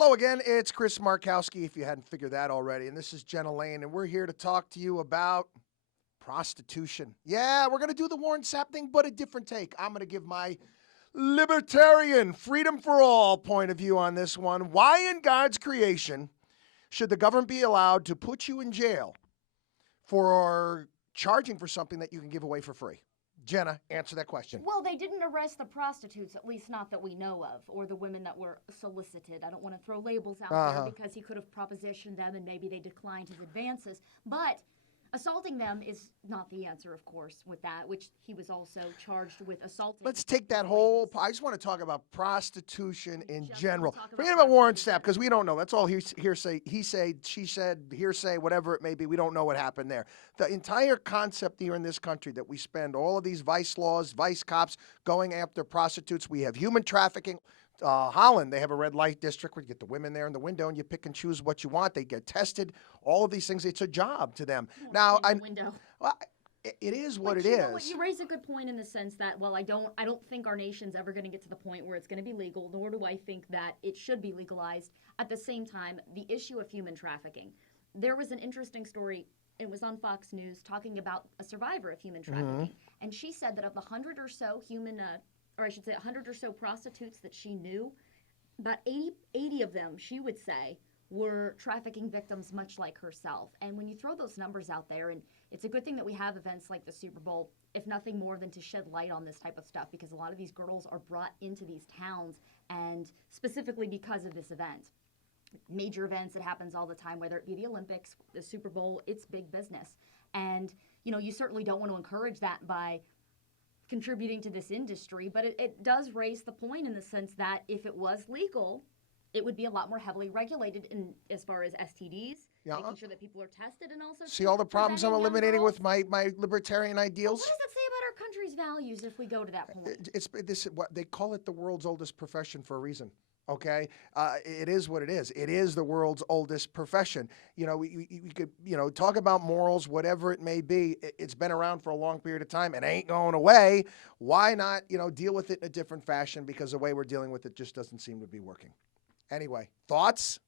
Hello again, it's Chris Markowski, if you hadn't figured that already, and this is Jenna Lane, and we're here to talk to you about prostitution. Yeah, we're going to do the Warren Sapp thing, but a different take. I'm going to give my libertarian, freedom for all point of view on this one. Why in God's creation should the government be allowed to put you in jail for charging for something that you can give away for free? Jenna, answer that question. Well, they didn't arrest the prostitutes, at least not that we know of, or the women that were solicited. I don't want to throw labels out there because he could have propositioned them and maybe they declined his advances. But assaulting them is not the answer, of course, with that, which he was also charged with assaulting. Let's take that whole. I just want to talk about prostitution in general. Forget about Warren Sapp because we don't know. That's all hearsay. He said, she said, hearsay, whatever it may be. We don't know what happened there. The entire concept here in this country that we spend all of these vice laws, vice cops going after prostitutes. We have human trafficking. Holland, they have a red light district where you get the women there in the window and you pick and choose what you want. They get tested. All of these things, it's a job to them. Now, well, it is what it is. Know what? You raise a good point in the sense that, well, I don't think our nation's ever going to get to the point where it's going to be legal, nor do I think that it should be legalized. At the same time, the issue of human trafficking. There was an interesting story. It was on Fox News talking about a survivor of human trafficking. And she said that of the 100 or so 100 or so prostitutes that she knew, about 80 of them, she would say, were trafficking victims much like herself. And when you throw those numbers out there, and it's a good thing that we have events like the Super Bowl, if nothing more than to shed light on this type of stuff, because a lot of these girls are brought into these towns, and specifically because of this event. Major events, it happens all the time, whether it be the Olympics, the Super Bowl, it's big business. And, you certainly don't want to encourage that by contributing to this industry, but it does raise the point in the sense that if it was legal, it would be a lot more heavily regulated in as far as STDs, making sure that people are tested, and also see all the problems I'm eliminating with my libertarian ideals. Well, what does that say about our country's values if we go to that point? What they call it, the world's oldest profession for a reason. Okay, it is what it is. It is the world's oldest profession. We could, talk about morals, whatever it may be. It's been around for a long period of time and ain't going away. Why not, deal with it in a different fashion? Because the way we're dealing with it just doesn't seem to be working. Anyway, thoughts?